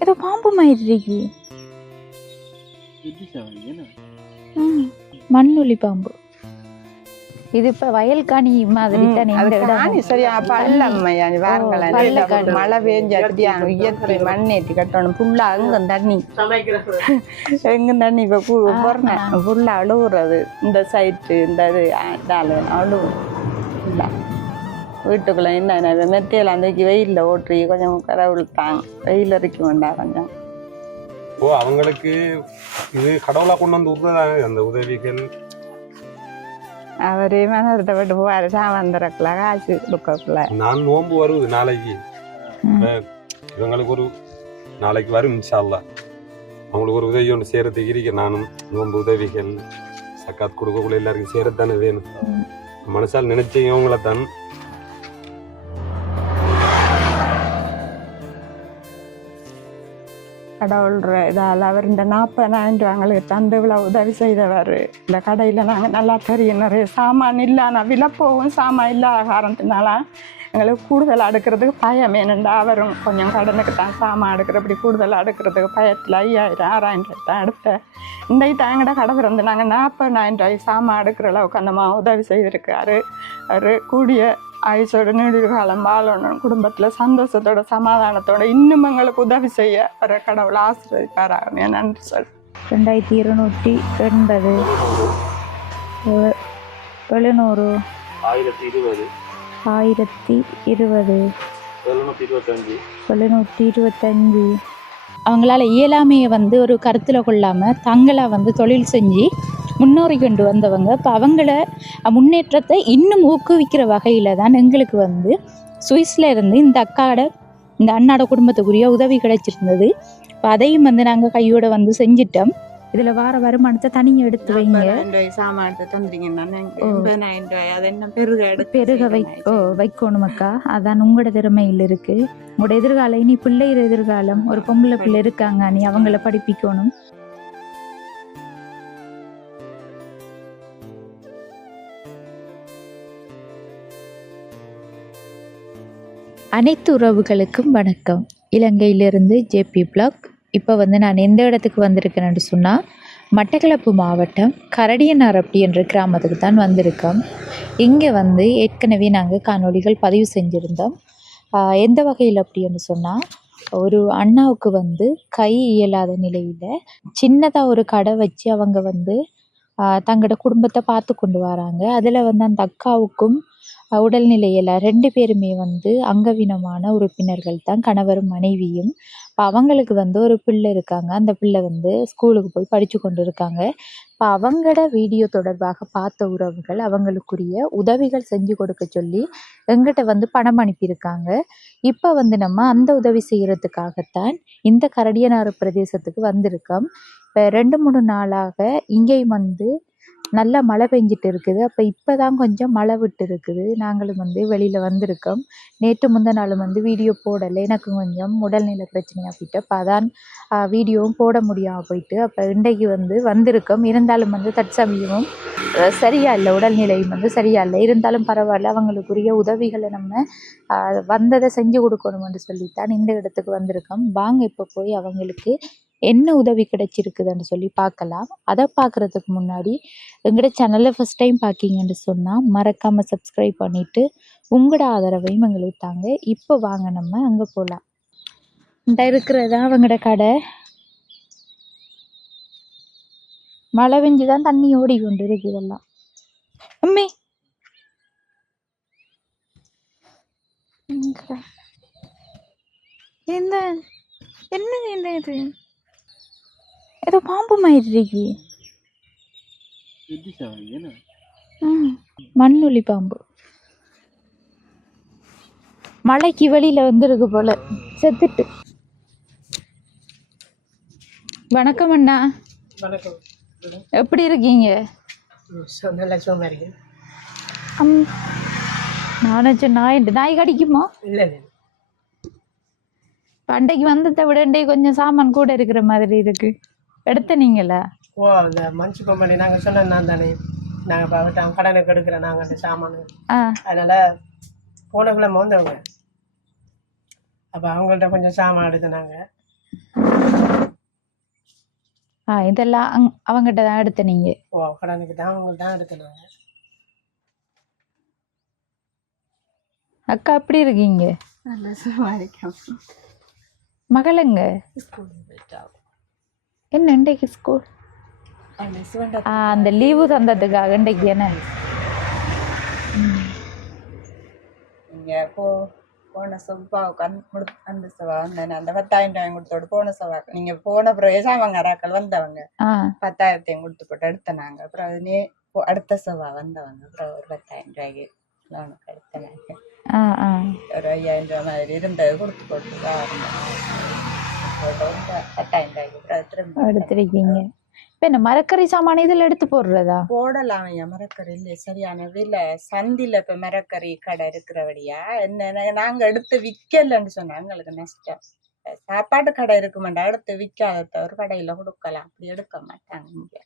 ஏதோ பாம்பு மாதிரி இருக்கு. மண்ணுளி பாம்பு. இது இப்ப வயல்காணி மாதிரி தானே. சரியா பள்ளம்மையா வாருங்களேன். மழை பெஞ்சாட்டி இயற்கை மண்ணேற்றி கட்டணும். ஃபுல்லா அங்கும் தண்ணி எங்கும் தண்ணி இப்ப போறேன் ஃபுல்லா அழுகுறது. இந்த சைட்டு இந்த இது அழுவும் ஃபுல்லா. வீட்டுக்குள்ள என்ன மெத்தையில அன்றைக்கு வெயில்ல ஓட்டி கொஞ்சம் கடவுள் தாங்க வெயில் இறக்கி வேண்டா கொஞ்சம். அவங்களுக்கு இது கடவுளா கொண்டு வந்து விடுறதாங்க அந்த உதவிகள். அவரே மனத்தை விட்டு போவாரு சாமந்தரக்குள்ள காசு கொடுக்கக்குள்ள. நான் நோம்பு வருது நாளைக்கு. இவங்களுக்கு ஒரு நாளைக்கு வரும் இன்ஷா அல்லாஹ். அவங்களுக்கு ஒரு உதவி ஒன்று சேரத்துக்கு இருக்க. நானும் நோம்பு உதவிகள் சக்காத் கொடுக்கக்குள்ள எல்லாருக்கும் சேரத்தானே வேணும். மனசால் நினைச்சீங்க அவங்கள தான். கடவுள் இதால் அவர் இந்த 40,000 ரூபாங்களுக்கு தந்து இவ்வளோ உதவி செய்தவர். இந்த கடையில் நாங்கள் நல்லா தெரியும் நிறைய சாமான் இல்லை. ஆனால் விலை போகும் சாமான் இல்லாத காரணத்தினால எங்களுக்கு கூடுதல் அடுக்கிறதுக்கு பயம். ஏனெண்டா அவரும் கொஞ்சம் கடனுக்கு தான் சாமான் அடுக்கிறபடி கூடுதல் அடுக்கிறதுக்கு பயத்தில் 5,000 6,000 தான் எடுத்தேன். இன்றைக்கு தாங்கட கடை பிறந்து நாங்கள் 40,000 ரூபாய் சாமான் அடுக்கிற அளவுக்கு அந்த உதவி செய்திருக்காரு. அவர் கூடிய ஆயுசோட நீடிவு காலம் வாழணும், குடும்பத்தில் சந்தோஷத்தோட சமாதானத்தோட இன்னும் எங்களுக்கு உதவி செய்ய வர கடவுள் ஆசீர்வதிப்பாராக. நன்றி சொல். 2280 700 1020 725. அவங்களால இயலாமையை ஒரு கருத்தில் கொள்ளாமல் தங்களாக தொழில் செஞ்சு முன்னோறி கொண்டு வந்தவங்க. இப்போ அவங்கள முன்னேற்றத்தை இன்னும் ஊக்குவிக்கிற வகையில் தான் எங்களுக்கு சுவிஸில் இருந்து இந்த அண்ணாட குடும்பத்துக்குரிய உதவி கிடைச்சிருந்தது. இப்போ அதையும் நாங்கள் கையோட செஞ்சிட்டோம். இதில் வார வருமானத்தை தனியாக எடுத்து வைங்க. பெருக வைக்கணும் அக்கா. அதான் உங்களோட திறமையில் இருக்குது. உங்களோட எதிர்காலம் இனி பிள்ளைகிற எதிர்காலம். ஒரு பொம்பளை பிள்ளை இருக்காங்க, நீ அவங்கள படிப்பிக்கணும். அனைத்து உறவுகளுக்கும் வணக்கம். இலங்கையிலிருந்து ஜேபி பிளாக். இப்போ நான் எந்த இடத்துக்கு வந்திருக்கேன்னு சொன்னால் மட்டக்களப்பு மாவட்டம் கரடியனார் அப்படி என்ற கிராமத்துக்கு தான் வந்திருக்கோம். இங்கே ஏற்கனவே நாங்கள் காணொளிகள் பதிவு செஞ்சுருந்தோம். எந்த வகையில் அப்படின்னு சொன்னால் ஒரு அண்ணாவுக்கு கை இயலாத நிலையில் சின்னதாக ஒரு கடை வச்சு அவங்க தங்களோட குடும்பத்தை பார்த்து கொண்டு வராங்க. அதில் அந்த அக்காவுக்கும் உடல்நிலையில் 2 பேருமே அங்கவீனமான உறுப்பினர்கள் தான், கணவரும் மனைவியும். இப்போ அவங்களுக்கு ஒரு பிள்ளை இருக்காங்க. அந்த பிள்ளை ஸ்கூலுக்கு போய் படித்து கொண்டு இருக்காங்க. இப்போ அவங்களோட வீடியோ தொடர்பாக பார்த்த உறவுகள் அவங்களுக்குரிய உதவிகள் செஞ்சு கொடுக்க சொல்லி எங்கிட்ட பணம் அனுப்பியிருக்காங்க. இப்போ நம்ம அந்த உதவி செய்கிறதுக்காகத்தான் இந்த கரடியனாறு பிரதேசத்துக்கு வந்திருக்கோம். இப்போ 2-3 நாளாக இங்கேயும் நல்லா மழை பெஞ்சிட்டு இருக்குது. அப்போ இப்போ தான் கொஞ்சம் மழை விட்டு இருக்குது. நாங்களும் வெளியில் வந்திருக்கோம். நேற்று முந்த நாளும் வீடியோ போடலை. எனக்கு கொஞ்சம் உடல்நிலை பிரச்சனையாக போயிட்டு அப்போ அதான் வீடியோவும் போட முடியாமல் போயிட்டு அப்போ இன்றைக்கு வந்திருக்கோம். இருந்தாலும் தற்சமயமும் சரியா இல்லை, உடல்நிலையும் சரியா இல்லை. இருந்தாலும் பரவாயில்ல, அவங்களுக்குரிய உதவிகளை நம்ம வந்ததை செஞ்சு கொடுக்கணும்னு சொல்லித்தான் இந்த இடத்துக்கு வந்திருக்கோம். வாங்க இப்போ போய் அவங்களுக்கு என்ன உதவி கிடைச்சிருக்குதுன்னு சொல்லி பார்க்கலாம். அதை பார்க்குறதுக்கு முன்னாடி எங்களோட சேனலை ஃபஸ்ட் டைம் பார்க்கிங்கன்னு சொன்னால் மறக்காமல் சப்ஸ்கிரைப் பண்ணிவிட்டு உங்களோட ஆதரவையும் எங்களுக்கு தாங்க. இப்போ வாங்க நம்ம அங்கே போகலாம். இந்த இருக்கிறதா அவங்களோட கடை. மழை பெஞ்சு தான் தண்ணி ஓடிக்கொண்டு இருக்குது எல்லாம். அம்மே என்ன இது ஏதோ பாம்பு மாதிரி இருக்கு. மண்ணுளி பாம்பு. மழைக்கு வெளியில இருக்கு போல செத்துட்டு. வணக்கம் அண்ணா. எப்படி இருக்கீங்க? நாய் கடிக்குமா? பண்டைக்கு வந்ததை விட கொஞ்சம் சாமான் கூட இருக்கிற மாதிரி இருக்கு. எடுத்த நீங்களா? அந்த மஞ்சு கம்பெனி நாங்கள் சொன்ன நான் தானே, நாங்கள் கடனுக்கு எடுக்கிறேன் நாங்கள் அந்த சாமான். அதனால போன கிழமை அவங்க அப்போ அவங்கள்ட்ட கொஞ்சம் சாமான் எடுத்துனாங்க. இதெல்லாம் அவங்ககிட்ட தான் எடுத்த நீங்கள்? ஓ, கடனுக்கு தான் அவங்கள்ட்ட தான் எடுத்துனாங்க. அக்கா எப்படி இருக்கீங்க? நல்ல சும்மா இருக்கேன். மகளுங்க ஸ்கூலுக்கு போயிட்டா. என்ன இன்றைக்கு ஸ்கூல்? அந்த லீவு தந்ததுக்காக இன்றைக்கு என்ன? இங்கே போன செவ்வாய்க்கு அந்த செவ்வாய் வந்தேன். அந்த 10,000 கொடுத்தோடு போன செவ்வாய்க்கு நீங்கள் போன பிறகு சாமங்காராக்கள் வந்தவங்க 10,000 கொடுத்து போட்டு எடுத்தனாங்க. அப்புறம் அதுனே அடுத்த செவ்வாய் வந்தவங்க. அப்புறம் ஒரு 10,000 லோனுக்கு எடுத்தனாங்க. ஒரு 5,000 மாதிரி இருந்தது கொடுத்து போட்டு 10,000 திரும்ப எடுத்துருக்கீங்க. இப்போ என்ன மரக்கறி சாமான இதில் எடுத்து போடுறதா? போடலாம். மரக்கறி இல்லை சரியான விலை. சந்தில இப்போ மரக்கறி கடை இருக்கிறபடியா என்ன நாங்கள் எடுத்து விற்கலன்னு சொன்னா எங்களுக்கு நஷ்டம். சாப்பாட்டு கடை இருக்குமாண்டா எடுத்து விற்காத ஒரு கடையில கொடுக்கலாம். அப்படி எடுக்க மாட்டாங்க இங்க.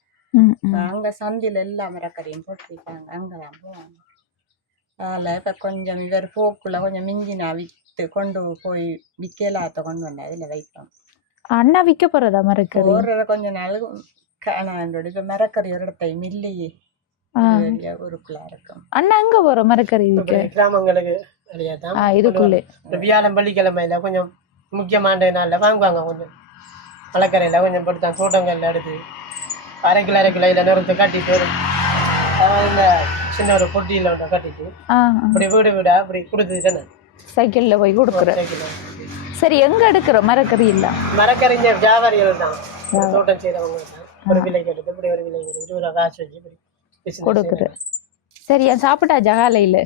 அங்க சந்தில எல்லா மரக்கறியும் போட்டுருக்காங்க. அங்கதான் போவாங்க. அதில் இப்போ கொஞ்சம் இவர் போக்குள்ள கொஞ்சம் மிஞ்சினா விற்று கொண்டு போய் விற்கலாத்த கொண்டு வந்தா அதில் வைப்போம். அண்ணா விற்க போறதா மரக்கறி? ஒரு கொஞ்ச நாள் காணாண்டோடு. இப்போ மரக்கறி ஒரு இடத்தை மில்லையே ஊருக்குள்ள இருக்கும். அண்ணா எங்க போற மரக்கறி விற்க? கிராமங்களுக்கு நிறையாதான் இதுக்குள்ளே வியாழன் வெள்ளிக்கிழமையில கொஞ்சம் முக்கியமான நாளில் வாங்குவாங்க. கொஞ்சம் மலைக்கரையில் கொஞ்சம் போட்டு தான் தோட்டங்கள்ல எடுத்து அரை கிலோ இதில் நிறுத்து கட்டிட்டு இந்த சின்ன ஒரு பொட்டியில் ஒன்று கட்டிட்டு அப்படி வீடா அப்படி கொடுத்துட்டேன்னு சைக்கிள்ல போய் கொடுக்குறேன். சரி, எங்க எடுக்கிற மரக்கறி இல்ல? மரக்கறி வியாபாரிகள் தான், தோட்டம் செய்யறவங்க தான். ஒரு விலைக்கு எடுத்து இப்படி ஒரு விலை 20 ரூபா காசு வச்சு கொடுக்குறேன். சரி, சாப்பிட்டா ஜகாலையில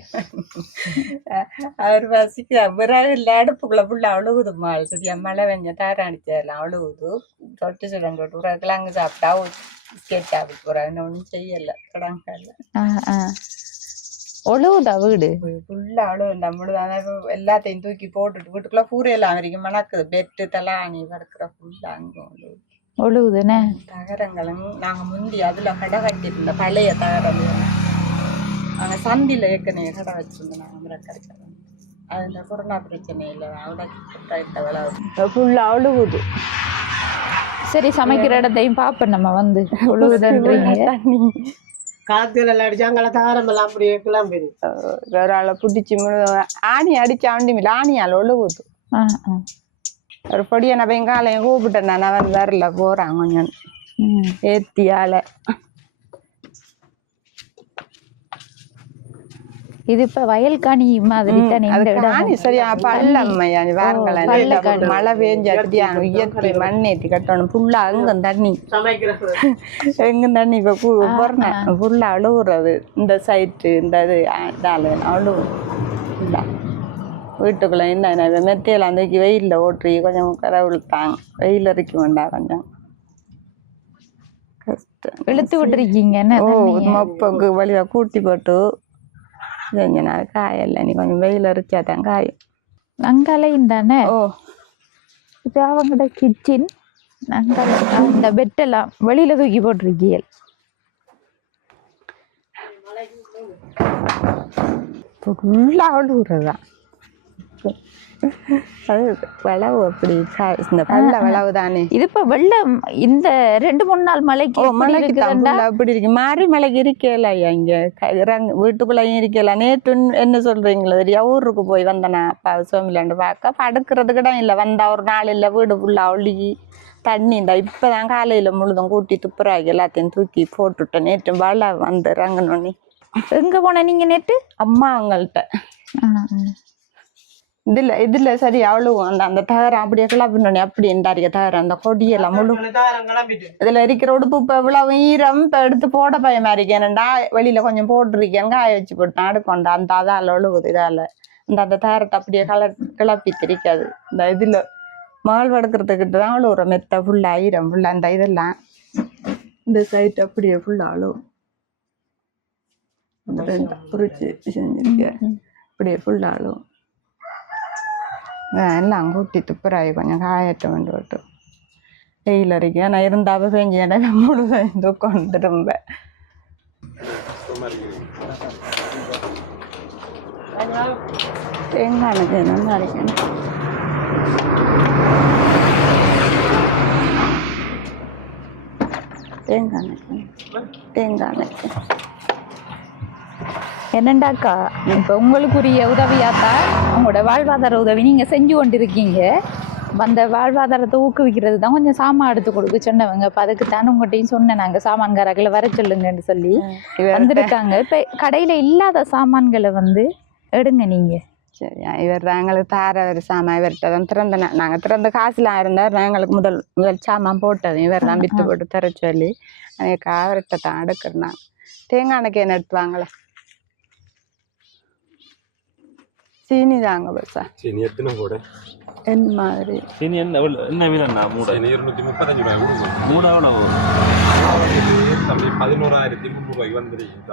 அவர் வசிக்க விறகு இல்லை அடுப்புக்குள்ள ஃபுல்லாக அழுகுதுமா. சரியா மழை வெஞ்ச தாராணிச்செல்லாம் அழுகுது. தொட்டு சுடம் தொட்டு விறகுலாம் அங்கே சாப்பிட்டா பிஸ்கெட் சாப்பிட்டு போகிறாங்க. இன்னும் ஒன்றும் செய்யலை தொடங்கல. ஒழுகுதா வீடு ஃபுல்லாக அழுகுண்டா முழுதான எல்லாத்தையும் தூக்கி போட்டுட்டு வீட்டுக்குள்ளே கூரையெல்லாம் வரைக்கும் மணக்குது. பெட்டு தலாணி வறுக்கிற ஃபுல்லாக அங்கே ஒழுகுதுன்னு. தகரங்களும் நாங்கள் முந்தி அதில் கடை கட்டியிருந்த பழைய தகரம். நாங்கள் சந்தியில் ஏற்கனவே கடை வச்சுருந்தோம். நாங்கள் மரக்கறி கடை. அது இந்த கொரோனா பிரச்சனையில் அவ்வளோ ஃபுல்லாக அழுகுது. சரி, சமைக்கிற இடத்தையும் பார்ப்பேன் நம்ம வந்து. ஒழுகுதுன்றீங்க. காத்துல எல்லாம் அடிச்சு அங்கே தகரமெல்லாம் அப்படியே கிளம்பிடு. ஒரு ஆளை பிடிச்சி ஆணி அடிச்சா வண்டிமில்ல ஆணியால் ஒழுகுது. ஒரு பொடியான வெங்காயம் கூப்பிட்டேன் நான். அவன் வரல போறான் கொஞ்சம் ஏத்தியால. இது இப்ப வயல் காணி மாதிரி தானே இந்த இடம்? சரியா பள்ளம்மையா வாருங்களேன். மழை பெஞ்சு அதியான உயர்த்தி மண்ணேத்தி கட்டணும். ஃபுல்லா எங்கும் தண்ணி எங்கும் தண்ணி. இப்ப போறேன் ஃபுல்லா அழுகுறது. இந்த சைட்டு இந்த இது இதால அழுகும் ஃபுல்லா. வீட்டுக்குள்ள என்ன மெத்தையெல்லாம் தூக்கி வெயிலில் ஓட்டி கொஞ்சம் கடவுளுத்தாங்க. வெயில் இறக்கி வேண்டாம் கொஞ்சம் கஷ்டம். இழுத்து விட்டுருக்கீங்க? மொப்பக்கு வழியா கூட்டி போட்டு செஞ்ச நாள் காயல்ல. நீ கொஞ்சம் வெயில் இறச்சாதான் காயும். அங்காலையும் தானே? இப்போ அவங்களோட கிச்சன் அங்கால இந்த பெட்டெல்லாம் வெளியில தூக்கி போட்டிருக்கீங்க. ஃபுல்லாக அழுகுறதான். அது விளவு அப்படி இந்த பல்ல விளவு தானே. இது இப்போ வெள்ளம் இந்த 2-3 நாள் மழைக்கு மழைக்கு அப்படி இருக்கு. மாறி மழைக்கு இருக்கல இங்க வீட்டுக்குள்ளேயும் இருக்கல. நேற்று என்ன சொல்றீங்களா தெரியா? ஊருக்கு போய் வந்தனா அப்பா சோமிலாண்டு பார்க்க படுக்கிறதுக்கு இடம் இல்லை. வந்தா ஒரு நாள் இல்லை. வீடு ஃபுல்லாக ஒழுகி தண்ணி இந்த இப்போதான் காலையில் முழுதும் கூட்டி துப்புராகி எல்லாத்தையும் தூக்கி போட்டுட்டேன். நேற்று மழை வந்து இறங்கணுன்னே. எங்கே போன நீங்கள் நேற்று? அம்மா அவங்கள்ட்ட. இதுல சரி அவ்வளவு அந்த தகரம் அப்படியே கிளப்பினோடனே அப்படி இருந்தாரிய தகரம் அந்த கொடியெல்லாம் முழு இதுல இருக்கிற உடுப்பு இப்ப இவ்வளவு ஈரம் இப்ப எடுத்து போட பயமா இருக்கேன்டா. வெளியில கொஞ்சம் போட்டுருக்கேன் காய வச்சு போட்டேன் அடுக்கொண்டா. அந்த அதால ஒழுகுது. இதால அந்த தகரத்தை அப்படியே கிளப்பி தெரிக்காது. இந்த இதுல மகள் படுக்கிறதுக்கிட்ட தான் அழுகுற மெத்த ஃபுல்லா ஈரம் ஃபுல்லா. அந்த இதெல்லாம் இந்த சைட் அப்படியே ஃபுல்லா அழுவும். புரிச்சு செஞ்சிருக்கேன் அப்படியே ஃபுல்லா அழுவும். எல்லாம் கூட்டி துப்புராயி கொஞ்சம் காயட்ட வேண்டு விட்டு வெயில் அரைக்கும். ஆனால் இருந்தாவே பெஞ்சு இடம் முழுதும் தூக்கம் திரும்ப எங்கான நல்லா இருக்கணும். தேங்காய் தேங்காய் என்னண்டாக்கா இப்போ உங்களுக்குரிய உதவியாத்தான் உங்களோட வாழ்வாதார உதவி நீங்கள் செஞ்சு கொண்டிருக்கீங்க. அந்த வாழ்வாதாரத்தை ஊக்குவிக்கிறது தான் கொஞ்சம் சாமான் எடுத்து கொடுக்க சொன்னவங்க. அப்போ அதுக்கு தானே உங்கள்கிட்டையும் சொன்னேன், நாங்கள் சாமான்காரர்களை வர சொல்லுங்கன்னு சொல்லி வந்திருக்காங்க. இப்போ கடையில் இல்லாத சாமான்களை வந்து எடுங்க நீங்கள். சரியா, இவர் எங்களுக்கு தார ஒரு சாமான் இவர்கிட்ட தான் திறந்த நாங்கள் திறந்த காசுலாம் இருந்தார். எங்களுக்கு முதல் சாமான் போட்டது இவர் தான் விற்று போட்டு தர சொல்லி எனக்கு அவர்கிட்ட தான் எடுக்கிறேன். தேங்காய் எண்ணெய்க்கு என்ன எடுத்துவாங்களே? சீனி தாங்க பஸ்ஸா. சீனி எத்தனை கூட என்ன மாதிரி சீனி என்ன விலைண்ணா? மூடை 235 ரூபாய் கொடுங்க. மூடை எவ்வளவு? தம்பி 11,300 ரூபாய்க்கு வந்துருக்கீங்க.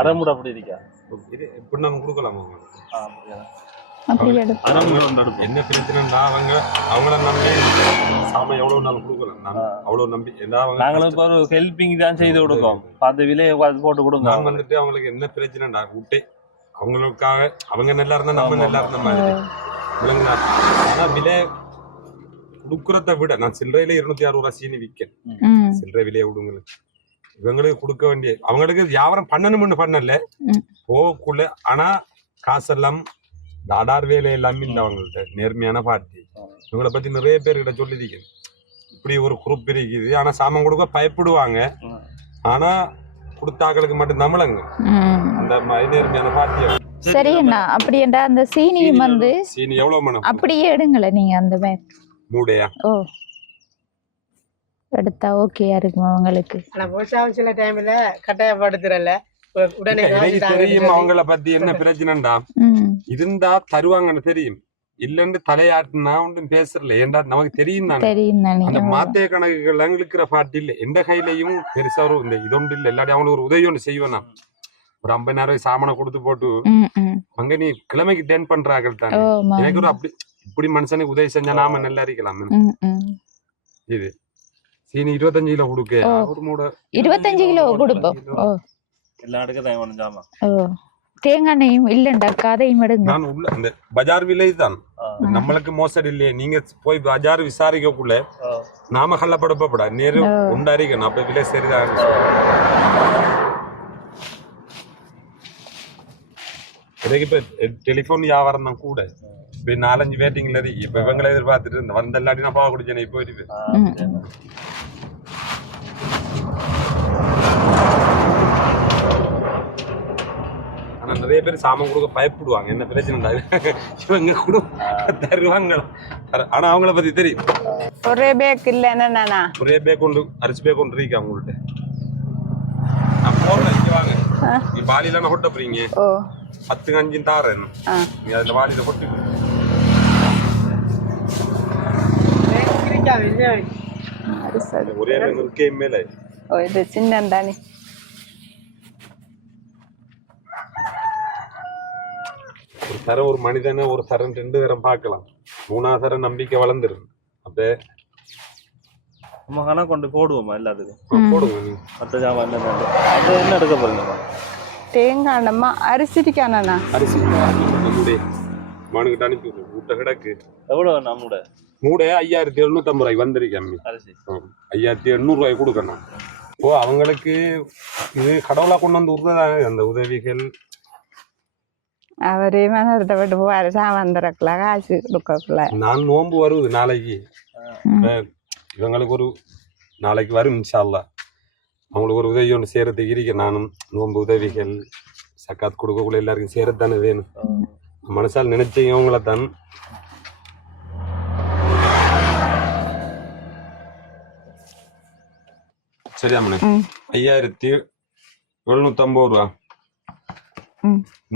அரை மூடை அப்படி இருக்கா? இது எப்படி நான் கொடுக்கலாமா? அப்படி எடுத்து அரை மூடை ஒன்று எடுப்போம். என்ன பிரச்சனைன்னா அவங்கள நம்பி சாமான் எவ்வளவு நாள் கொடுக்கலாம். நான் அவ்வளவு நம்பி நாங்களும் இப்போ ஒரு ஹெல்பிங் தான் செய்து கொடுக்கோம். பார்த்து விலையை போட்டு கொடுங்க. நான் வந்துட்டு அவங்களுக்கு என்ன பிரச்சனைடா விட்டு அவங்களுக்காக அவங்க நல்லா இருந்தா நம்ம நல்லா இருந்த மாதிரி விளங்குனா. ஆனா விலை கொடுக்கறத விட நான் சில்லறையில 260 ரூபாய் சீனி விற்கேன். சில்லறை விலையை விடுங்களுக்கு இவங்களுக்கு கொடுக்க வேண்டிய அவங்களுக்கு வியாபாரம் பண்ணணும்னு பண்ணல போக்குள்ள. ஆனா காசெல்லாம் இந்த அடார் வேலை எல்லாமே இல்லை அவங்கள்ட்ட. நேர்மையான பார்ட்டி இவங்களை பத்தி நிறைய பேர்கிட்ட சொல்லியிருக்கேன். இப்படி ஒரு குரூப் இருக்குது. ஆனா சாமான் கொடுக்க பயப்படுவாங்க. ஆனா கொடுத்தாக்களுக்கு மட்டும் தமிழங்க அந்த நேர்மையான பார்ட்டி. சரி அண்ணா, அப்படி என்றா அந்த சீனி வந்து சீனி எவ்வளவு மனம் அப்படியே எடுங்கள நீங்க அந்த மூடையா? ஓ எடுத்தா ஓகேயா இருக்குமா உங்களுக்கு? ஆனா போஸ்ட் சில டைம்ல கட்டாயப்படுத்துறல உடனே தெரியும் அவங்கள பத்தி என்ன பிரச்சனைடா இருந்தா தருவாங்கன்னு தெரியும். இல்லன்னு தலையாட்டுனா ஒன்றும் பேசல. ஏன்டா நமக்கு தெரியும் தானே. அந்த மாத்திய கணக்குகள் இருக்கிற பாட்டு இல்ல எந்த கையிலையும் பெருசா ஒரு இந்த இதொண்டு இல்ல. எல்லாரும் அவங்களுக்கு ஒரு உதவி ஒன்று செய்வேன். நான் ஒரு 50,000 சாமானை கொடுத்து போட்டு அங்க நீ கிழமைக்கு டென் பண்றார்கள் தானே. எனக்கு ஒரு அப்படி இப்படி மனுஷனுக்கு உதவி செஞ்சா நாம நல்லா இருக்கலாம். இது சீனி 25 கிலோ கொடுக்க ஒரு மூட 25 கிலோ கொடுப்போம். எல்லாம் எடுக்க தான் தேங்காய் எண்ணெயும் இல்லண்டா கதையும் எடுங்க. நான் உள்ள அந்த பஜார் விலை தான் நம்மளுக்கு மோசடி இல்லையே. நீங்க போய் பஜார் விசாரிக்கக்குள்ள நாம கள்ளப்படப்படா நேரு உண்டாரிக்கணும். அப்ப விலை சரிதான். எனக்கு இப்ப டெலிபோன் வியாபாரம் தான் கூட. இப்ப 4-5 வேட்டிங்ல இருக்கு. இப்ப இவங்களை எதிர்பார்த்துட்டு இருந்தேன். வந்த இல்லாட்டி நான் பாவ குடிச்சேன். இப்போ இருக்கு. ஆனா நிறைய பேர் சாமான் கொடுக்க பயப்படுவாங்க. என்ன பிரச்சனை இவங்க கூட தருவாங்க. ஆனா அவங்கள பத்தி தெரியும். ஒரே பேக் இல்ல என்னன்னா ஒரே பேக் ஒன்று அரிசி பேக் ஒன்று இருக்கு அவங்கள்ட்ட. நான் போறேன் இங்க வாங்க. நீ பாலியில நான் கொட்ட போறீங்க. 10-5 தாரேன். நீ அதுல வாலியில கொட்டி ஒரே இருக்கே மேல. இது சின்ன தானே. ஒரு தரம் ஒரு மனிதனை ஒரு தரம் 2 தரம் பார்க்கலாம். 3ஆவது தரம் நம்பிக்கை வளர்ந்துரும். அப்ப நம்ம கணக்கு கொண்டு போடுவோமா எல்லாத்துக்கும் போடுங்க. நீ மற்ற ஜாமான் என்ன எடுக்க போறீங்கம்மா? தேங்காய் எண்ணெய்மா அரிசிக்கானா? அரிசி மனுக்கிட்ட அனுப்பி விட்ட கிடக்கு. எவ்வளவு நம்மோட மூடை 5,750 ரூபாய்க்கு வந்திருக்கேன். அரிசி 5,800 ரூபாய் கொடுக்கணும். ஓ அவங்களுக்கு இது கடவுளா கொண்டு வந்து விடுறதாங்க அந்த உதவிகள். அவரே மனத்தை விட்டு போவாரு. சாமான் தரக்கல காசு கொடுக்கல. நான் நோன்பு வருவது நாளைக்கு. இவங்களுக்கு ஒரு நாளைக்கு வரும் இன்ஷா அல்லாஹ். அவங்களுக்கு ஒரு உதவி ஒன்று செய்யறதுக்கு இருக்க. நானும் நோன்பு உதவிகள் சக்காத் கொடுக்கக்குள்ள எல்லாருக்கும் சேரத்தானே வேணும். மனசால் நினைச்சீங்க அவங்கள தான். சரியாமண்ணே 5,750 ரூபா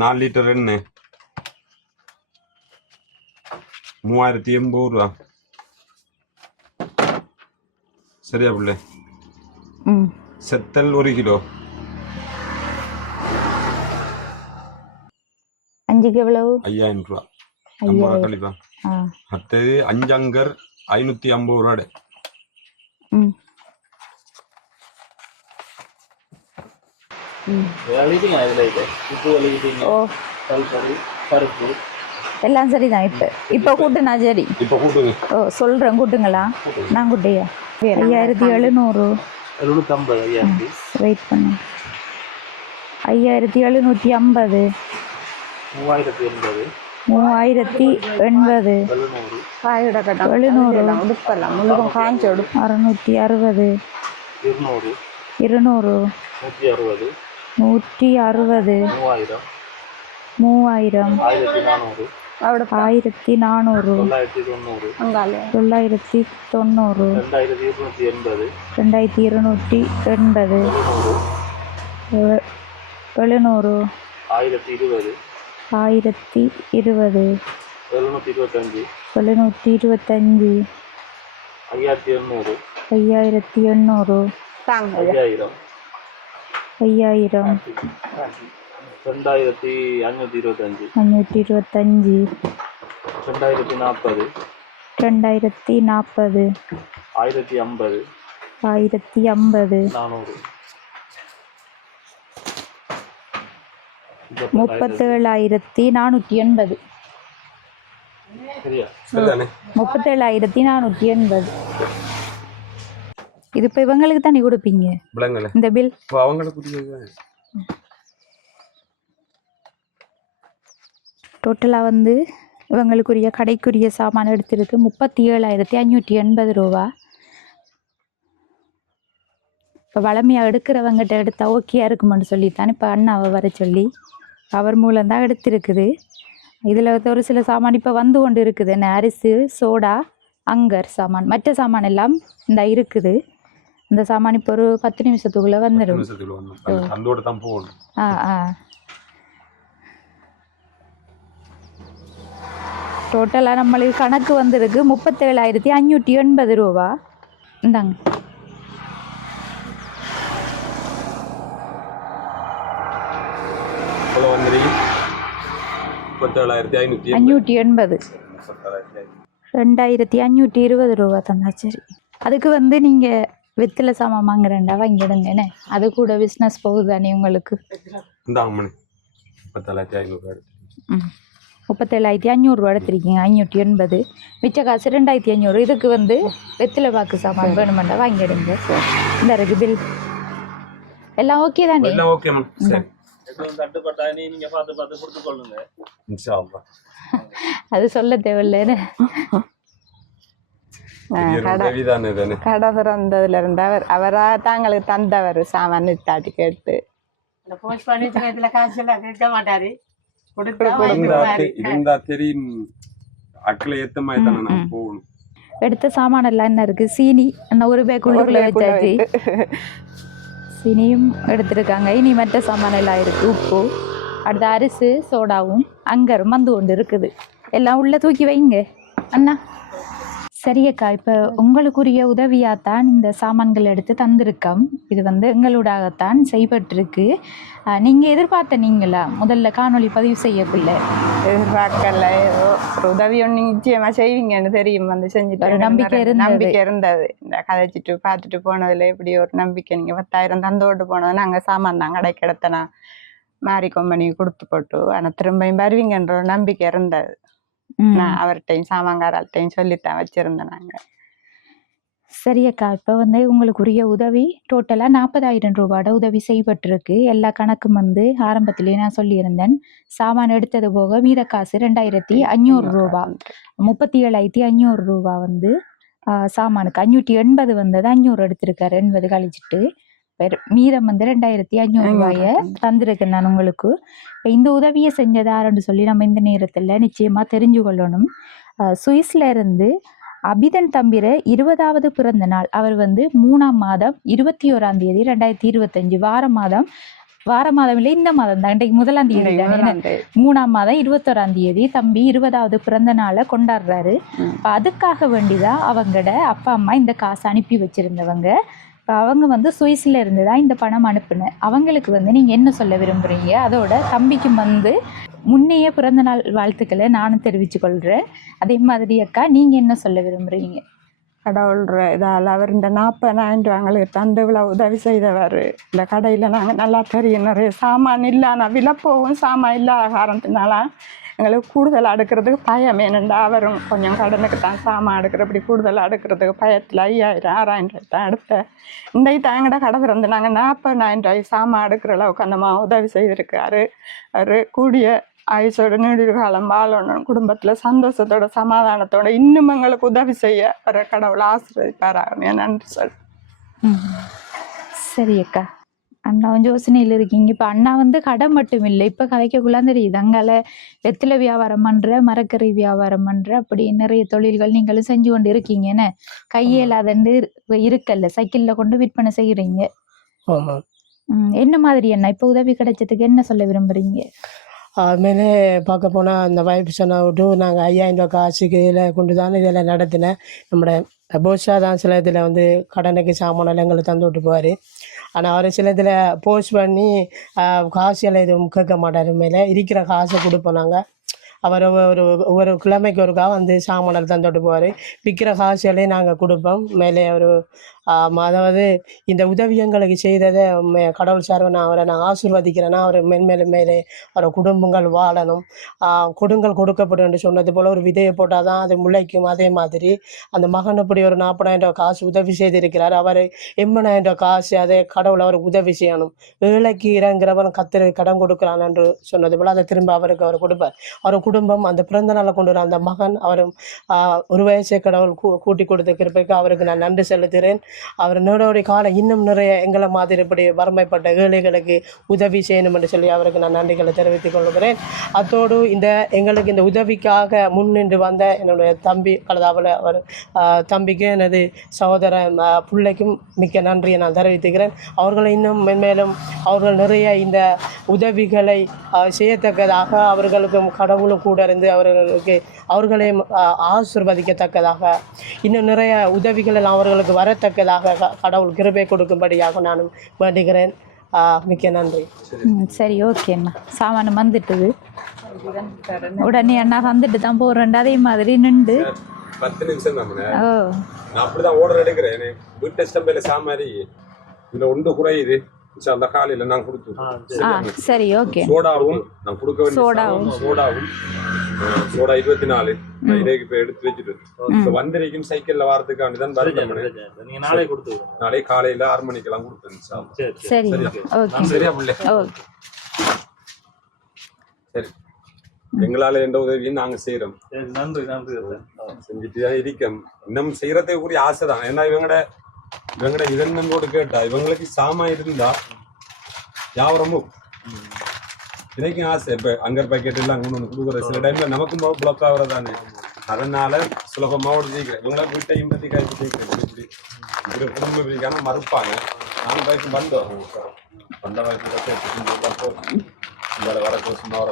4 லிட்டர் எண்ணெய் 3,080 ரூபா. சரியா பிள்ளை? செத்தல் 1 கிலோ 5க்கு எவ்வளவு? 5,000 ரூபா. 50 ரூபா கழிப்பா. அடுத்தது 5 அங்கர் 550 ரூபாடு. எல்லாம் சரிதான். இப்போ கூட்டுனா சரி. இப்போ கூட்டுங்க. ஓ சொல்கிறேன், கூட்டுங்களா? நான் கூட்டையா? 5700. 750 வெயிட் பண்ணு. 5750. 3080 3080. 700 காயோட கட்டம் 700. உடுப்பெல்லாம் முழுதும் காஞ்சி உடுப்பு 660. 200 200. 160 160. 3000 3000. 1400 അവിടെ 1400. 990 അങ്കാലേ 990. 2280 2280. 700. 1020 1020. 725 725. 5800 5800. 5000 5000. 2525 525. 2040 2040. 1050 1050. 400 37,480. சரியா? சரிதானே? 37,480. இது இப்போ இவங்களுக்கு தானே கொடுப்பீங்க விளங்கல. இந்த பில்? இப்போ அவங்களுக்கு டோட்டலாக வந்து இவங்களுக்குரிய கடைக்குரிய சாமான் எடுத்திருக்கு 37,580 ரூபா. இப்போ வளமையாக எடுக்கிறவங்ககிட்ட எடுத்தால் ஓகேயா இருக்குமென்னு சொல்லித்தான் இப்போ அண்ணாவை வர சொல்லி அவர் மூலம்தான் எடுத்திருக்குது. இதில் ஒரு சில சாமான் இப்போ வந்து கொண்டு இருக்குது. என்ன அரிசி, சோடா, அங்கர் சாமான், மற்ற சாமான் எல்லாம் இந்த இருக்குது. இந்த சாமான் இப்போ ஒரு 10 நிமிஷத்துக்குள்ளே வந்துடும். அதோட தான் போகணும். டோட்டலாக நம்மளுக்கு கணக்கு வந்திருக்கு 37,580 ரூபா. இந்தாங்க. வந்துரு 37,580. 2,520 ரூபா தந்தா சரி. அதுக்கு வந்து நீங்கள் வெத்தில சாமான் வாங்குறேன்டா வாங்கிடுங்க. என்ன அது கூட பிஸ்னஸ் போகுது தானே உங்களுக்கு? இந்த அம்மனி 37,500. 37,500 ரூபா எடுத்திருக்கீங்க. 580. மிச்ச காசு 2,500. இதுக்கு வந்து வெத்தில பாக்கு சாமான் வேணுமெண்டா வாங்கிடுங்க. இந்த இருக்கு பில். எல்லாம் ஓகே தானே? எல்லாம் ஓகே மேம். சரி. தட்டுப்பட்டா நீங்க பார்த்து கொடுத்துக்கொள்ளுங்க. இன்ஷா அல்லாஹ். அது சொல்ல தேவையில்ல. கடை திறந்ததுல இருந்து அவரா தாங்களுக்கு தந்தவர் சாமான் தாட்டி கேட்டு போஸ்ட் பண்ணி காசு எல்லாம் கேட்க மாட்டாரு. இருந்தா தெரியும் அக்களை ஏத்த மாதிரி தானே நான் போகணும். எடுத்த சாமான் எல்லாம் என்ன இருக்கு? சீனி அந்த ஒரு பேக் உள்ளுக்குள்ள வச்சாச்சு. சீனியும் எடுத்திருக்காங்க. இனி மற்ற சாமான் எல்லாம் இருக்கு. உப்பு, அடுத்த அரிசி, சோடாவும் அங்கரும் வந்து கொண்டு இருக்குது. எல்லாம் உள்ள தூக்கி வைங்க அண்ணா. சரியக்கா, இப்போ உங்களுக்குரிய உதவியாகத்தான் இந்த சாமான்கள் எடுத்து தந்திருக்கோம். இது வந்து எங்களோடாகத்தான் செய்யப்பட்டிருக்கு. நீங்கள் எதிர்பார்த்த நீங்களா முதல்ல காணொளி பதிவு செய்யவில்லை? எதிர்பார்க்கல. ஏதோ ஒரு உதவி ஒன்று நிச்சயமாக செய்வீங்கன்னு தெரியும். வந்து செஞ்சுட்டு ஒரு நம்பிக்கை இருந்தது. இந்த கதைச்சிட்டு பார்த்துட்டு போனதில் எப்படி ஒரு நம்பிக்கை. நீங்கள் 10,000 தந்தோட்டு போனது நாங்கள் சாமான் தான் கடை கிடத்தனா மாறி கொம்பனி கொடுத்து போட்டு ஆனால் திரும்பியும் வருவீங்கன்ற ஒரு நம்பிக்கை இருந்தது. நான் அவர்கிட்டையும் சாமான்காரால்கிட்டையும் சொல்லித்தான் வச்சிருந்தேன். நாங்கள் சரியக்கா, இப்போ வந்து உங்களுக்குரிய உதவி டோட்டலாக 40,000 ரூபாயோட உதவி செய்யப்பட்டிருக்கு. எல்லா கணக்கும் வந்து ஆரம்பத்திலேயே நான் சொல்லியிருந்தேன். சாமான் எடுத்தது போக மீத காசு 2,500 ரூபா. 37,500 ரூபா வந்து சாமானுக்கு 580 வந்தது. 500 எடுத்திருக்காரு. 80 கழிச்சிட்டு மீதம் வந்து 2,500 ரூபாயை தந்திருக்கேன் நான் உங்களுக்கு. இப்போ இந்த உதவியை செஞ்சது யாருன்னு சொல்லி நம்ம இந்த நேரத்தில் நிச்சயமாக தெரிஞ்சு கொள்ளணும். சுவிஸ்ல இருந்து அபிதன் தம்பிர 20வது பிறந்த நாள். அவர் வந்து 3ஆம் மாதம் 21ஆம் தேதி 2025 வார மாதம் இல்லை, இந்த மாதம் தான். இன்றைக்கு 1ஆம் தேதி தானே. 3ஆம் மாதம் 21ஆம் தேதி தம்பி 20வது பிறந்த நாளை கொண்டாடுறாரு. அதுக்காக வேண்டிதான் அவங்களோட அப்பா அம்மா இந்த காசு அனுப்பி வச்சிருந்தவங்க. இப்போ அவங்க வந்து சுவிஸ்ல இருந்து தான் இந்த பணம் அனுப்புனேன். அவங்களுக்கு வந்து நீங்கள் என்ன சொல்ல விரும்புகிறீங்க? அதோட தம்பிக்கு வந்து முன்னையே பிறந்தநாள் வாழ்த்துக்களை நானும் தெரிவித்து கொள்கிறேன். அதே மாதிரி அக்கா, நீங்கள் என்ன சொல்ல விரும்புகிறீங்க? கடவுள்ற இதால் அவர் இந்த 40,000 எங்களுக்கு தந்து இவ்வளோ உதவி செய்தவர். இந்த கடையில் நாங்கள் நல்லா தெரியும், நிறைய சாமான் இல்லை, ஆனால் விலை போகும் சாமான் இல்லாத காரணத்தினால எங்களுக்கு கூடுதல் அடுக்கிறதுக்கு பயம். ஏனெண்டா அவரும் கொஞ்சம் கடனுக்கு தான் சாமான் அடுக்கிறபடி கூடுதல் அடுக்கிறதுக்கு பயத்தில் 5,000 6,000 தான் எடுத்தேன். இன்றைக்கு தான் எங்கள்ட கடை திறந்து நாங்கள் 40,000 சாமான் அடுக்கிற அளவுக்கு அந்த உதவி செய்திருக்காரு. அவர் கூடிய ஆயுசோட நீடில் காலம் வாழணும், குடும்பத்தில் சந்தோஷத்தோட சமாதானத்தோட இன்னும் எங்களுக்கு உதவி செய்ய வர கடவுளை ஆசீர்வதிப்பாராக. நன்றி சொல். சரி அக்கா, அண்ணா கொஞ்சம் யோசனையில் இருக்கீங்க. இப்போ அண்ணா வந்து கடை மட்டும் இல்லை, இப்போ கதைக்கக்குள்ளான் தெரியுது அங்கால வெத்தில வியாபாரம் பண்ணுற, மரக்கறி வியாபாரம் பண்ணுற, அப்படி நிறைய தொழில்கள் நீங்களும் செஞ்சு கொண்டு இருக்கீங்க. என்ன கையில்லாதண்டு இருக்கல்ல, சைக்கிளில் கொண்டு விற்பனை செய்கிறீங்க. என்ன மாதிரி அண்ணா இப்போ உதவி கிடைச்சதுக்கு என்ன சொல்ல விரும்புகிறீங்க? அதுமாரி பார்க்க போனால் அந்த வைப்பு சொன்ன விட்டு நாங்கள் 5,000 ரூபா காசுக்கு இதில் கொண்டு தான் இதெல்லாம் நடத்தினேன். நம்மளோட போஷா தான் சில இதில் வந்து கடனுக்கு சாமானெல்லாம் எங்களுக்கு தந்து விட்டு போவார். ஆனால் அவர் சில இதில் போஸ்ட் பண்ணி காசு எல்லாம் எதுவும் கேட்க மாட்டார். மேலே இருக்கிற காசை கொடுப்போம் நாங்கள். அவர் ஒரு கிழமைக்கு ஒருக்கா வந்து சாமானில் தந்துட்டு போவார். விற்கிற காசுகளையும் நாங்கள் கொடுப்போம். மேலே அவர் அதாவது இந்த உதவி எங்களுக்கு செய்ததை கடவுள் சார்வை அவரை நான் ஆசீர்வதிக்கிறேன்னா, அவர் மென்மேலும் மேலே அவரை குடும்பங்கள் வாழணும். கொடுங்கள் கொடுக்கப்படும் என்று சொன்னது போல் ஒரு விதையை போட்டால் தான் அது முளைக்கும். அதே மாதிரி அந்த மகன் இப்படி ஒரு 40,000 காசு உதவி செய்திருக்கிறார். அவர் 80,000 காசு அதை கடவுள் அவருக்கு உதவி செய்யணும். ஏழைக்கு இறங்குறவன் கத்திர கடன் கொடுக்குறான் என்று சொன்னது போல் அதை திரும்ப அவருக்கு அவர் கொடுப்பார். அவர் குடும்பம் அந்த பிறந்த நாளை கொண்டு வர அந்த மகன் அவரும் ஒரு வயசை கடவுள் கூட்டி கொடுத்த கிருபைக்கு அவருக்கு நான் நன்றி செலுத்துகிறேன். அவர் நேரோடைய காலம் இன்னும் நிறைய எங்களை மாதிரி இப்படி வறுமைப்பட்ட ஏழைகளுக்கு உதவி செய்யணும் என்று சொல்லி அவருக்கு நான் நன்றிகளை தெரிவித்துக் கொள்கிறேன். அத்தோடு எங்களுக்கு இந்த உதவிக்காக முன்னின்று வந்த என்னுடைய தம்பி கலதாவில் அவர் தம்பிக்கு எனது சகோதரன் பிள்ளைக்கும் மிக்க நன்றியை நான் தெரிவித்துக்கிறேன். அவர்களை இன்னும் மென்மேலும் அவர்கள் நிறைய இந்த உதவிகளை செய்யத்தக்கதாக அவர்களுக்கும் கடவுளும் கூட இருந்து அவர்களையும் ஆசீர்வதிக்கத்தக்கதாக இன்னும் நிறைய உதவிகள் எல்லாம் அவர்களுக்கு வரத்தக்கதாக கடவுள் கிருபை கொடுக்கும்படியாக நானும் வேண்டுகிறேன். மிக்க நன்றி. சரி, ஓகே அண்ணா. சாமானம் வந்துட்டுது, உடனே அண்ணா வந்துட்டு தான் போறேன். அதே மாதிரி நின்று 10 நிமிஷம் தான் நான் அப்படிதான் ஆர்டர் எடுக்கிறேன். வீட்டு ஸ்டம்பில் சாமாரி இதில் ஒன்று குறையுது. அந்த காலையில நான் கொடுத்து சரி, ஓகே. சோடாவும் நான் கொடுக்க வேண்டிய சோடா 24 நான் இதே இப்ப எடுத்து வச்சுட்டு இப்ப வந்திருக்கும் சைக்கிள்ல வாரத்துக்காண்டி தான் நீங்க நாளை கொடுத்து நாளை காலையில 6 மணிக்கெல்லாம் கொடுப்பேன். சரி, சரியா பிள்ளை? சரி, எங்களால எந்த உதவியும் நாங்க செய்யறோம். நன்றி நன்றி. செஞ்சுட்டு தான் இருக்கோம். இன்னும் செய்யறதுக்கு கூடிய ஆசை தான். ஏன்னா இவங்கட இதன் நம்போடு கேட்டா இவங்களுக்கு சாமா இருந்தா வியாபாரமும் இதுக்கும் ஆசை. இப்ப அங்கர் பாக்கெட் எல்லாம் கொண்டு வந்து கொடுக்குற சில டைம்ல நமக்கும் பிளாக் ஆகுறதானே. அதனால சுலபமாவோடு ஜெயிக்கிறேன். இவங்கள வீட்டையும் பத்தி காய்ச்சி ஜெயிக்கிறேன். இப்படி குடும்ப பிரிக்காம மறுப்பாங்க. நானும் வயசு வந்தோம் வந்த வயசு இந்த வரக்கு சும்மா வர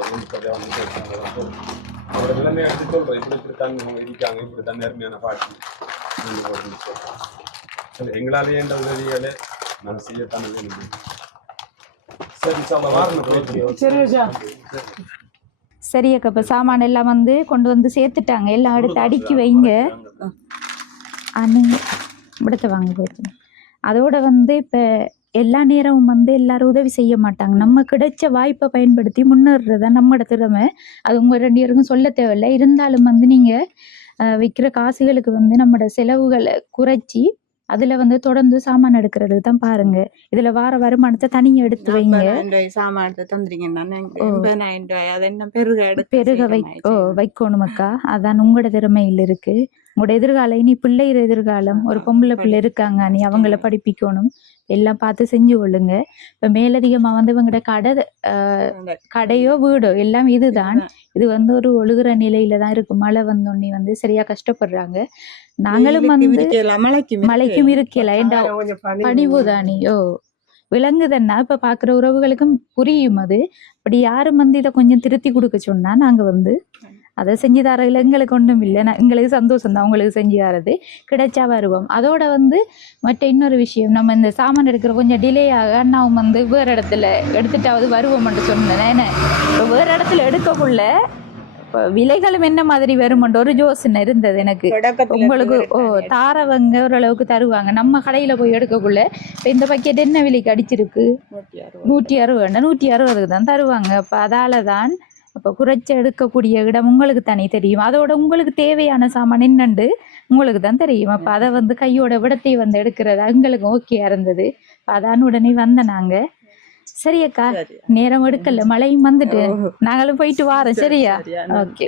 அவரோட நிலைமையை எடுத்து சொல்றேன். இப்படி தண்ணி இருக்காங்க, இப்படி தான் நேர்மையான பாட்டி எங்களாலேயே என்ற உதவிகளை நான் செய்யத்தானே வேணும். சரி அக்கா, இப்போ சாமான் எல்லாம் வந்து கொண்டு வந்து சேர்த்துட்டாங்க. எல்லாம் எடுத்து அடுக்கி வைங்க. நீங்கள் விடத்தை வாங்க போயிட்டு அதோட வந்து இப்போ எல்லா நேரமும் வந்து எல்லாரும் உதவி செய்ய மாட்டாங்க. நம்ம கிடைச்ச வாய்ப்பை பயன்படுத்தி முன்னேறதா நம்மளோட திறமை. அது உங்கள் 2 பேருக்கும் சொல்ல தேவையில்லை. இருந்தாலும் வந்து நீங்கள் வைக்கிற காசுகளுக்கு வந்து நம்மளோட செலவுகளை குறைச்சி அதில் வந்து தொடர்ந்து சாமான் எடுக்கிறது தான் பாருங்க. இதில் வார வருமானத்தை தனியாக எடுத்து வைங்க. சாமானத்தை தந்துறீங்கன்னா பெருக வைக்கணும் அக்கா. அதான் உங்களோட திறமையில் இருக்கு. உங்களோட எதிர்காலம், இனி பிள்ளைகிற எதிர்காலம், ஒரு பொம்பளை பிள்ளை இருக்காங்க, நீ அவங்கள படிப்பிக்கணும். எல்லாம் பார்த்து செஞ்சு கொள்ளுங்க. இப்போ மேலதிகமாக வந்து இவங்களோட கடையோ வீடோ எல்லாம் இதுதான். இது வந்து ஒரு ஒழுகுற நிலையில தான் இருக்கு. மழை வந்தோடனே வந்து சரியா கஷ்டப்படுறாங்க. நாங்களும் வந்து மழைக்கும் இருக்கல ஏண்டா பனிவுதானியோ விளங்குதன்னா இப்போ பார்க்குற உறவுகளுக்கும் புரியும். அது அப்படி யாரும் வந்து இதை கொஞ்சம் திருத்தி கொடுக்க சொன்னா நாங்கள் வந்து அதை செஞ்சு தரையில் எங்களுக்கு ஒன்றும் இல்லை. எங்களுக்கு சந்தோஷம் தான் உங்களுக்கு செஞ்சு தரது. கிடைச்சா வருவோம். அதோட வந்து மற்ற இன்னொரு விஷயம், நம்ம இந்த சாமான் எடுக்கிற கொஞ்சம் டிலே ஆக நான் வந்து வேறு இடத்துல எடுத்துட்டாவது வருவோம்ன்ட்டு சொன்னேன். இப்போ வேறு இடத்துல எடுக்கக்குள்ள இப்போ விலைகளும் என்ன மாதிரி வருமென்ற ஒரு யோசனை இருந்தது எனக்கு. தொடக்கத்துல உங்களுக்கு இருந்தது தாரவங்க ஓரளவுக்கு தருவாங்க. நம்ம கடையில் போய் எடுக்கக்குள்ள இப்போ இந்த பக்கெட் என்ன விலைக்கு அடிச்சிருக்கு? 160 160 தான் தருவாங்க. அப்போ அதால தான் அப்போ குறைச்சி எடுக்கக்கூடிய இடம் உங்களுக்கு தானே தெரியும். அதோட உங்களுக்கு தேவையான சாமான் என்னண்டு உங்களுக்கு தான் தெரியும். அப்போ அதை வந்து கையோட விடத்தை வந்து எடுக்கிறது எங்களுக்கு ஓகேயா இருந்தது. அதான் உடனே வந்த நாங்கள். சரி அக்கா, நேரம் எடுக்கல, மழையும் வந்துட்டு நாங்களும் போயிட்டு வாரோம். சரியா? ஓகே,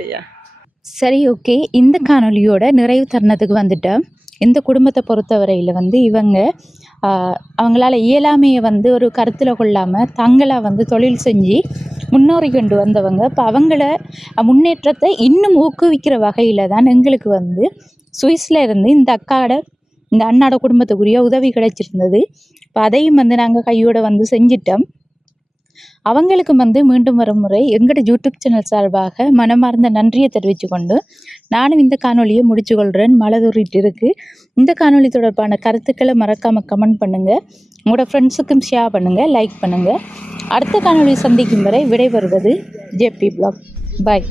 சரி, ஓகே. இந்த காணொலியோட நிறைவு தருணத்துக்கு வந்துட்டோம். இந்த குடும்பத்தை பொறுத்தவரையில் வந்து இவங்க அவங்களால இயலாமையை வந்து ஒரு கருத்தில் கொள்ளாமல் தங்களாக வந்து தொழில் செஞ்சு முன்னேறி கொண்டு வந்தவங்க. இப்போ அவங்கள முன்னேற்றத்தை இன்னும் ஊக்குவிக்கிற வகையில் தான் எங்களுக்கு வந்து சுவிஸில் இருந்து இந்த அண்ணாட குடும்பத்துக்குரிய உதவி கிடைச்சிருந்தது. இப்போ அதையும் வந்து நாங்கள் கையோடு வந்து செஞ்சிட்டோம். அவங்களுக்கு வந்து மீண்டும் வரும் முறை எங்களோட யூடியூப் சேனல் சார்பாக மனமார்ந்த நன்றியை தெரிவித்து கொண்டு நானும் இந்த காணொலியை முடிச்சு கொள்கிறேன். மழை தூரிட்டு இருக்குது. இந்த காணொலி தொடர்பான கருத்துக்களை மறக்காமல் கமெண்ட் பண்ணுங்கள். உங்களோட ஃப்ரெண்ட்ஸுக்கும் ஷேர் பண்ணுங்கள், லைக் பண்ணுங்கள். அடுத்த காணொலி சந்திக்கும் வரை விடைபெறுவது ஜேபி பிளாக். பாய்.